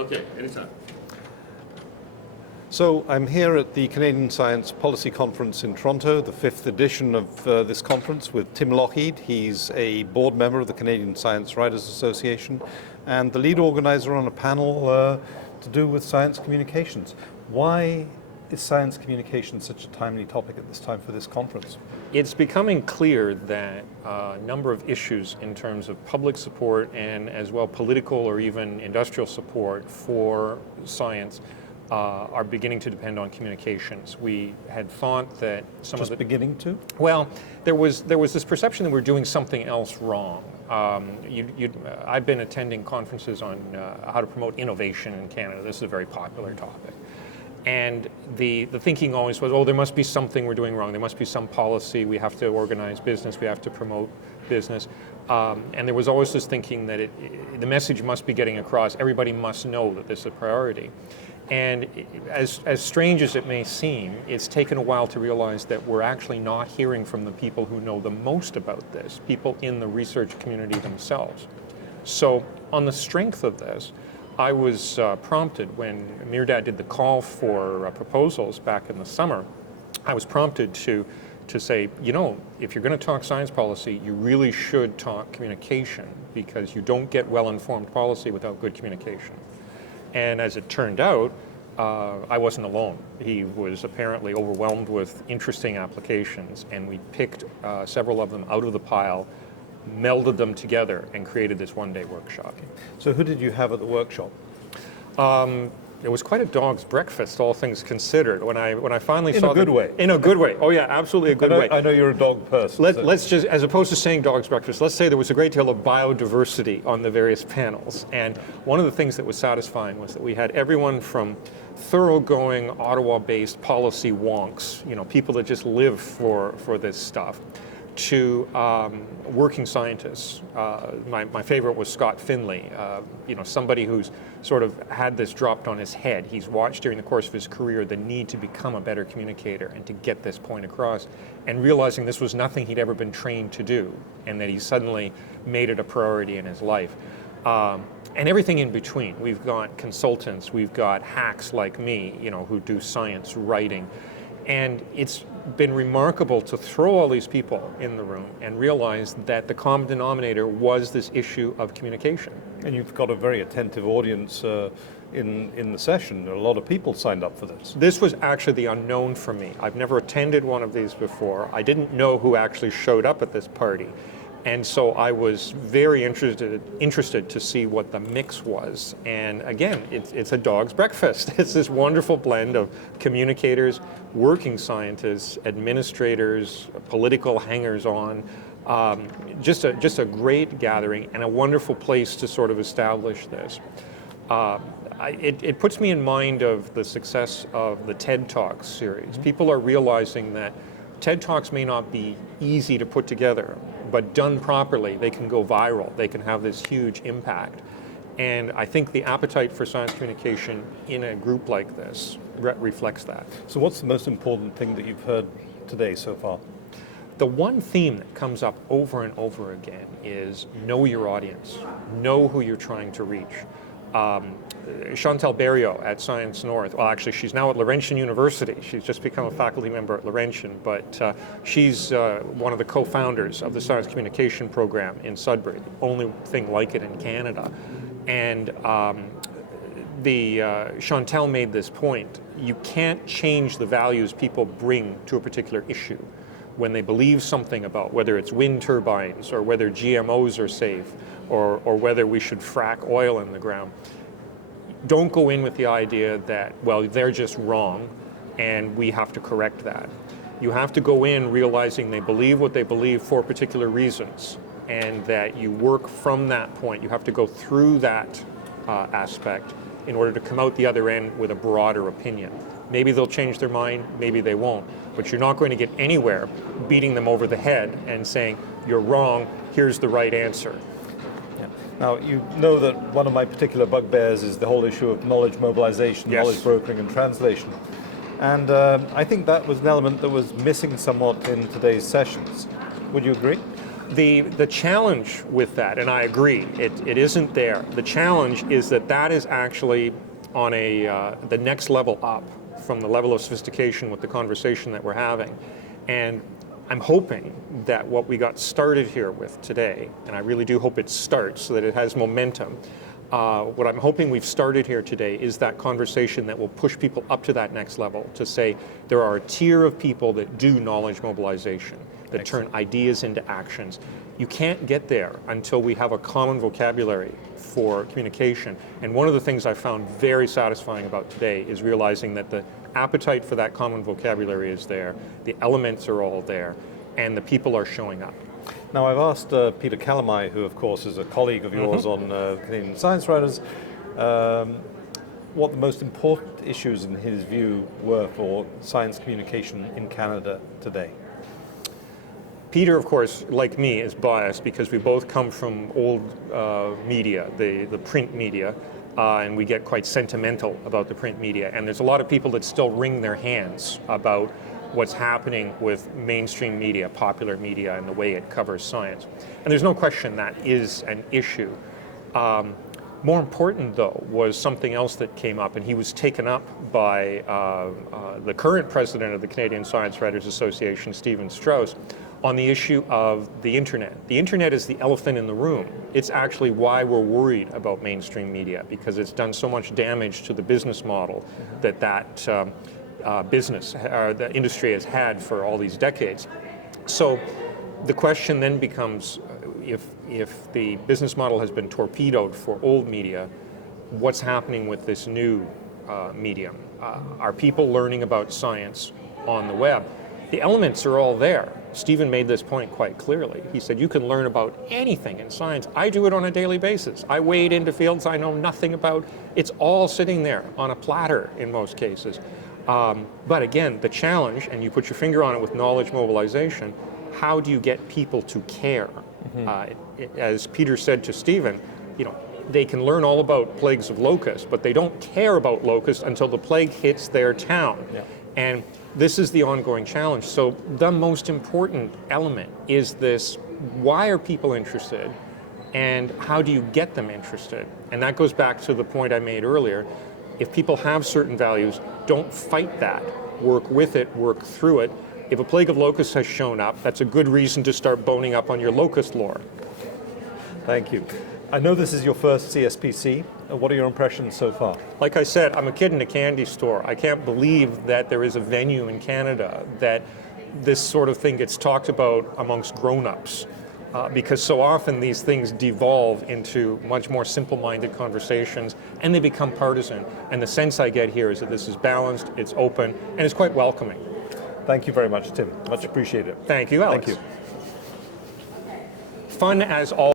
Okay, anytime. So I'm here at the Canadian Science Policy Conference in Toronto, the 5th edition of this conference with Tim Lougheed. He's a board member of the Canadian Science Writers Association and the lead organizer on a panel to do with science communications. Why is science communication such a timely topic at this time for this conference? It's becoming clear that a number of issues in terms of public support and as well political or even industrial support for science are beginning to depend on communications. We had thought that some of the beginning to? Well, there was this perception that we're doing something else wrong. I've been attending conferences on how to promote innovation in Canada. This is a very popular topic. And the thinking always was, oh, there must be something we're doing wrong. There must be some policy. We have to organize business. We have to promote business. And there was always this thinking that the message must be getting across. Everybody must know that this is a priority. And as strange as it may seem, it's taken a while to realize that we're actually not hearing from the people who know the most about this, people in the research community themselves. So on the strength of this, I was prompted when Mirdad did the call for proposals back in the summer, I was prompted to say, you know, if you're going to talk science policy, you really should talk communication because you don't get well-informed policy without good communication. And as it turned out, I wasn't alone. He was apparently overwhelmed with interesting applications, and we picked several of them out of the pile, melded them together, and created this one-day workshop. So who did you have at the workshop? It was quite a dog's breakfast, all things considered. When I finally saw in a good way. In a good way. Oh yeah, absolutely a good way. I know you're a dog person. Let's just, as opposed to saying dog's breakfast, let's say there was a great deal of biodiversity on the various panels. And one of the things that was satisfying was that we had everyone from thoroughgoing Ottawa-based policy wonks, you know, people that just live for this stuff, to working scientists. My favorite was Scott Finley, you know, somebody who's sort of had this dropped on his head. He's watched during the course of his career the need to become a better communicator and to get this point across, and realizing this was nothing he'd ever been trained to do, and that he suddenly made it a priority in his life. And everything in between. We've got consultants, we've got hacks like me, you know, who do science writing. And it's been remarkable to throw all these people in the room and realize that the common denominator was this issue of communication. And you've got a very attentive audience in the session. A lot of people signed up for this. This was actually the unknown for me. I've never attended one of these before. I didn't know who actually showed up at this party. And so I was very interested to see what the mix was. And again, it's a dog's breakfast. It's this wonderful blend of communicators, working scientists, administrators, political hangers-on, just a great gathering and a wonderful place to sort of establish this. It puts me in mind of the success of the TED Talks series. People are realizing that TED Talks may not be easy to put together, but done properly, they can go viral. They can have this huge impact. And I think the appetite for science communication in a group like this reflects that. So what's the most important thing that you've heard today so far? The one theme that comes up over and over again is know your audience, know who you're trying to reach. Chantal Berriot at Science North, well actually she's now at Laurentian University, she's just become a faculty member at Laurentian, but she's one of the co-founders of the Science Communication Program in Sudbury, the only thing like it in Canada. And Chantal made this point, you can't change the values people bring to a particular issue. When they believe something about whether it's wind turbines or whether GMOs are safe or whether we should frack oil in the ground, don't go in with the idea that, well, they're just wrong and we have to correct that. You have to go in realizing they believe what they believe for particular reasons and that you work from that point. You have to go through that aspect in order to come out the other end with a broader opinion. Maybe they'll change their mind, maybe they won't, but you're not going to get anywhere beating them over the head and saying, you're wrong, here's the right answer. Yeah. Now, you know that one of my particular bugbears is the whole issue of knowledge mobilization, yes. Knowledge brokering and translation. And I think that was an element that was missing somewhat in today's sessions. Would you agree? The challenge with that, and I agree, it isn't there. The challenge is that is actually on the next level up from the level of sophistication with the conversation that we're having. And I'm hoping that what we got started here with today, and I really do hope it starts so that it has momentum, what I'm hoping we've started here today is that conversation that will push people up to that next level to say there are a tier of people that do knowledge mobilization, that turn ideas into actions. You can't get there until we have a common vocabulary for communication. And one of the things I found very satisfying about today is realizing that the appetite for that common vocabulary is there, the elements are all there, and the people are showing up. Now, I've asked Peter Calamai, who of course is a colleague of yours on Canadian Science Writers, what the most important issues in his view were for science communication in Canada today. Peter, of course, like me, is biased because we both come from old media, the print media, and we get quite sentimental about the print media. And there's a lot of people that still wring their hands about what's happening with mainstream media, popular media, and the way it covers science. And there's no question that is an issue. More important, though, was something else that came up, and he was taken up by the current president of the Canadian Science Writers Association, Stephen Strauss, on the issue of the internet. The internet is the elephant in the room. It's actually why we're worried about mainstream media, because it's done so much damage to the business model that the industry has had for all these decades. So the question then becomes, if the business model has been torpedoed for old media, what's happening with this new medium? Are people learning about science on the web? The elements are all there. Stephen made this point quite clearly. He said, you can learn about anything in science. I do it on a daily basis. I wade into fields I know nothing about. It's all sitting there on a platter in most cases. But again, the challenge, and you put your finger on it with knowledge mobilization, how do you get people to care? As Peter said to Stephen, they can learn all about plagues of locusts, but they don't care about locusts until the plague hits their town. Yeah. And this is the ongoing challenge. So the most important element is this: why are people interested, and how do you get them interested? And that goes back to the point I made earlier. If people have certain values, don't fight that. Work with it, work through it. If a plague of locusts has shown up, that's a good reason to start boning up on your locust lore. Thank you. I know this is your first CSPC. What are your impressions so far? Like I said, I'm a kid in a candy store. I can't believe that there is a venue in Canada that this sort of thing gets talked about amongst grown-ups. Because so often these things devolve into much more simple-minded conversations, and they become partisan. And the sense I get here is that this is balanced, it's open, and it's quite welcoming. Thank you very much, Tim. Much appreciated. Thank you, Alex. Thank you. Fun as always.